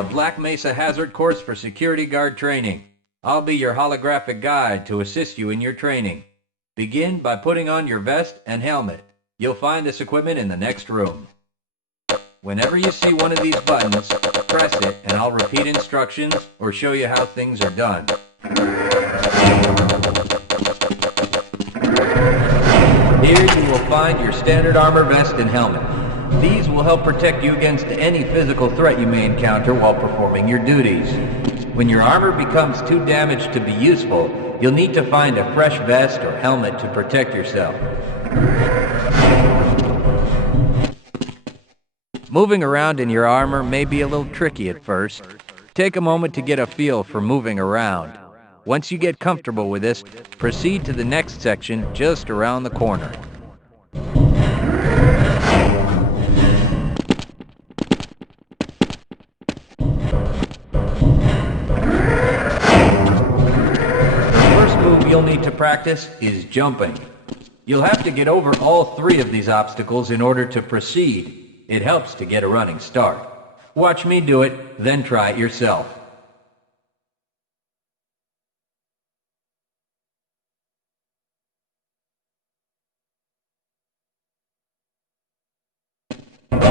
the Black Mesa Hazard Course for Security Guard Training. I'll be your holographic guide to assist you in your training. Begin by putting on your vest and helmet. You'll find this equipment in the next room. Whenever you see one of these buttons, press it and I'll repeat instructions or show you how things are done. Here you will find your standard armor vest and helmet. These will help protect you against any physical threat you may encounter while performing your duties. When your armor becomes too damaged to be useful, you'll need to find a fresh vest or helmet to protect yourself. Moving around in your armor may be a little tricky at first. Take a moment to get a feel for moving around. Once you get comfortable with this, proceed to the next section just around the corner. You'll need to practice is jumping. You'll have to get over all three of these obstacles in order to proceed. It helps to get a running start. Watch me do it, then try it yourself. Good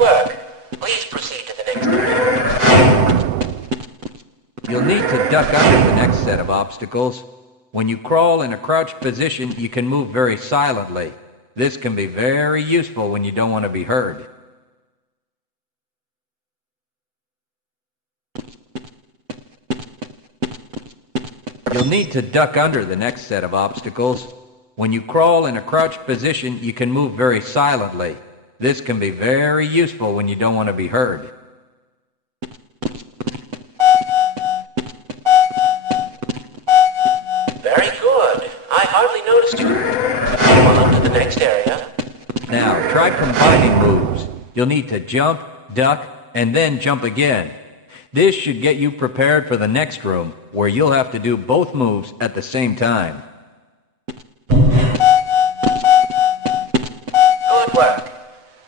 work. Please proceed to the next area. You'll need to duck under the next set of obstacles. When you crawl in a crouched position, you can move very silently. This can be very useful when you don't want to be heard. You'll need to duck under the next set of obstacles. When you crawl in a crouched position, you can move very silently. This can be very useful when you don't want to be heard. Now, try combining moves. You'll need to jump, duck, and then jump again. This should get you prepared for the next room, where you'll have to do both moves at the same time. Good work.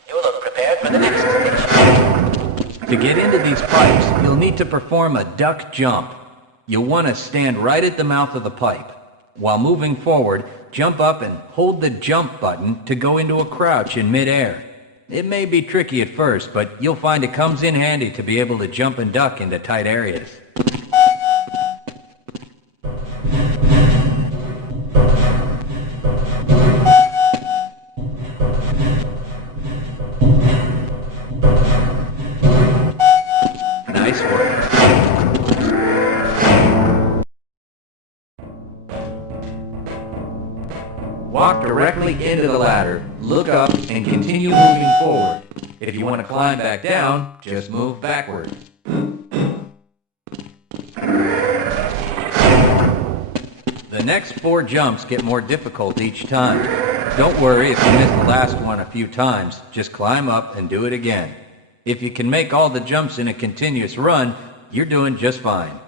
You look prepared for the next stage. To get into these pipes, you'll need to perform a duck jump. You'll want to stand right at the mouth of the pipe. While moving forward, jump up and hold the jump button to go into a crouch in midair. It may be tricky at first, but you'll find it comes in handy to be able to jump and duck into tight areas. Nice work. Walk directly into the ladder, look up, and continue moving forward. If you want to climb back down, just move backward. The next 4 jumps get more difficult each time. Don't worry if you miss the last one a few times, just climb up and do it again. If you can make all the jumps in a continuous run, you're doing just fine.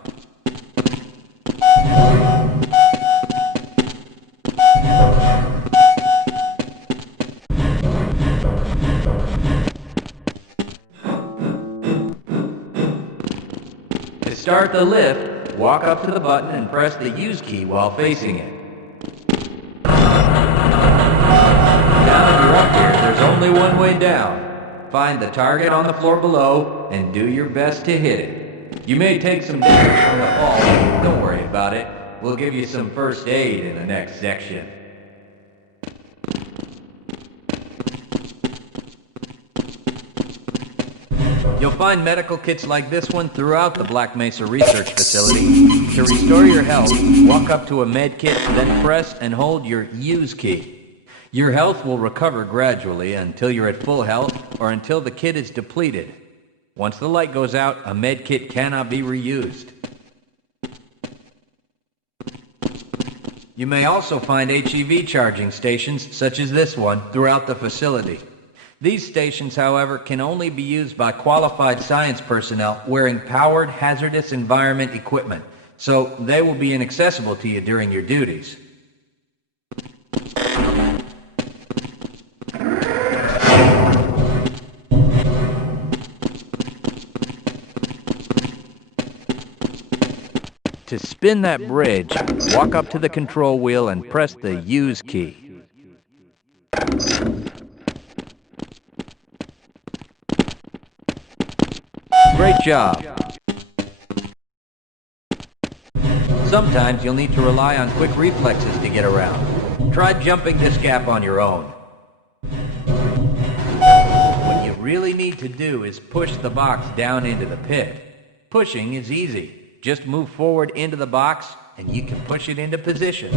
To start the lift, walk up to the button and press the use key while facing it. Now that you're up here, there's only one way down. Find the target on the floor below and do your best to hit it. You may take some damage from the fall, but don't worry about it. We'll give you some first aid in the next section. You'll find medical kits like this one throughout the Black Mesa Research Facility. To restore your health, walk up to a med kit, then press and hold your use key. Your health will recover gradually until you're at full health or until the kit is depleted. Once the light goes out, a med kit cannot be reused. You may also find HEV charging stations, such as this one, throughout the facility. These stations, however, can only be used by qualified science personnel wearing powered hazardous environment equipment, so they will be inaccessible to you during your duties. To spin that bridge, walk up to the control wheel and press the Use key. Great job. Sometimes you'll need to rely on quick reflexes to get around. Try jumping this gap on your own. What you really need to do is push the box down into the pit. Pushing is easy. Just move forward into the box and you can push it into position.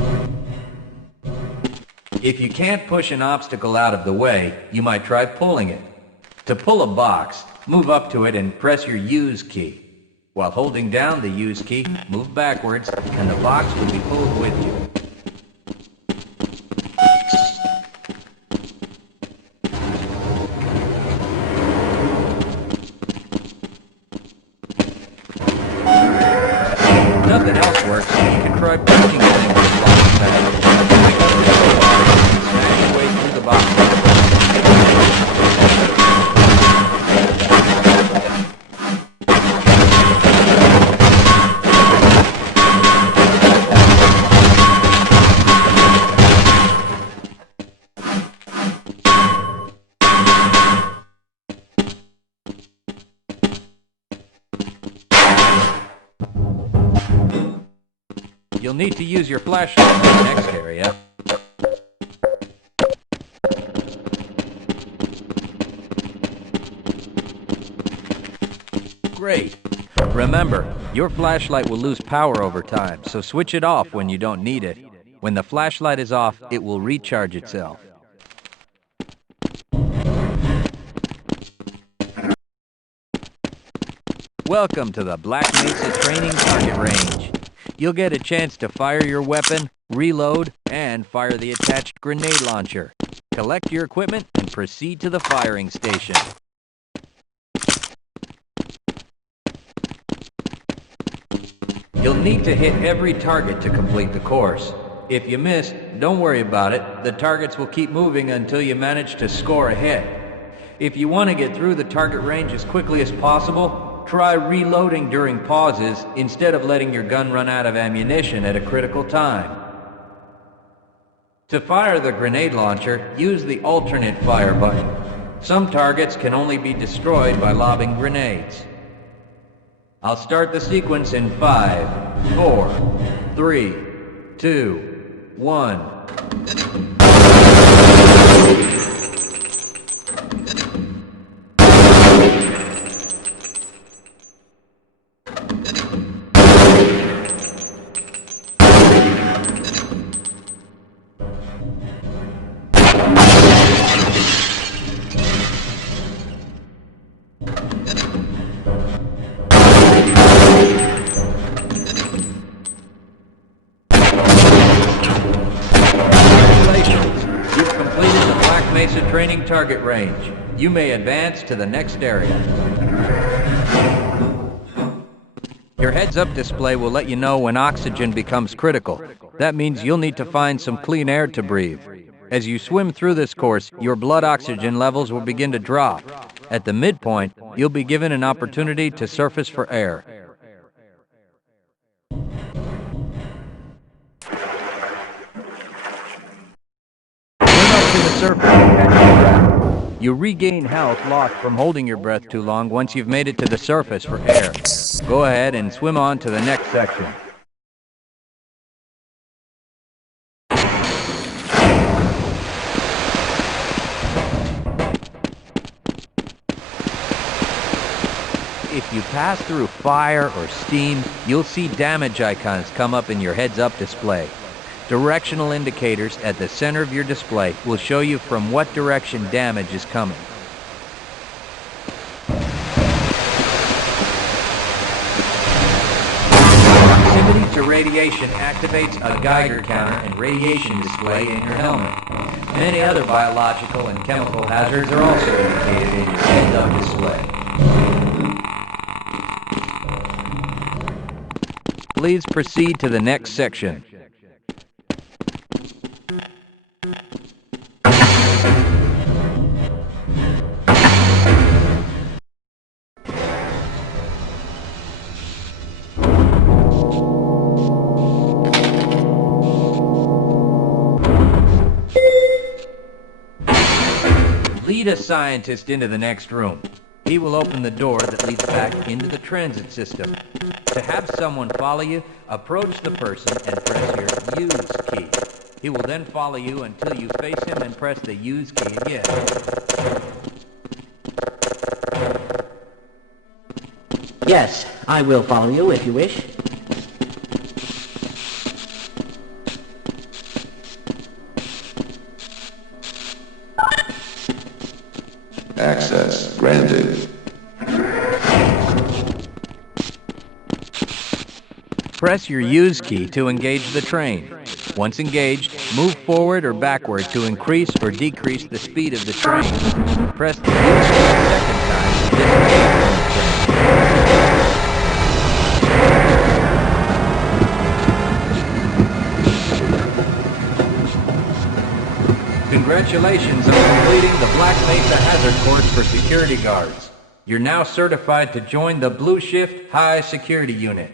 If you can't push an obstacle out of the way, you might try pulling it. To pull a box, move up to it and press your Use key. While holding down the Use key, move backwards and the box will be pulled with you. If nothing else works, you can try pushing things with the box pad. Smash your way through the box. You'll need to use your flashlight in the next area. Great. Remember, your flashlight will lose power over time, so switch it off when you don't need it. When the flashlight is off, it will recharge itself. Welcome to the Black Mesa Training Target Range. You'll get a chance to fire your weapon, reload, and fire the attached grenade launcher. Collect your equipment and proceed to the firing station. You'll need to hit every target to complete the course. If you miss, don't worry about it. The targets will keep moving until you manage to score a hit. If you want to get through the target range as quickly as possible, try reloading during pauses instead of letting your gun run out of ammunition at a critical time. To fire the grenade launcher, use the alternate fire button. Some targets can only be destroyed by lobbing grenades. I'll start the sequence in 5, 4, 3, 2, 1. Mesa Training Target Range. You may advance to the next area. Your heads-up display will let you know when oxygen becomes critical. That means you'll need to find some clean air to breathe. As you swim through this course, your blood oxygen levels will begin to drop. At the midpoint, you'll be given an opportunity to surface for air. To the surface. You regain health lost from holding your breath too long once you've made it to the surface for air. Go ahead and swim on to the next section. If you pass through fire or steam, you'll see damage icons come up in your heads-up display. Directional indicators at the center of your display will show you from what direction damage is coming. Proximity to radiation activates a Geiger counter and radiation display in your helmet. Many other biological and chemical hazards are also indicated in your heads-up display. Please proceed to the next section. Lead a scientist into the next room. He will open the door that leads back into the transit system. To have someone follow you, approach the person and press your use key. He will then follow you until you face him and press the use key again. Yes, I will follow you if you wish. Access granted. Press your use key to engage the train. Once engaged, move forward or backward to increase or decrease the speed of the train. Press the use key a second time to disengage from the train. Congratulations on completing the Black Mesa Hazard Course for security guards. You're now certified to join the Blue Shift High Security Unit.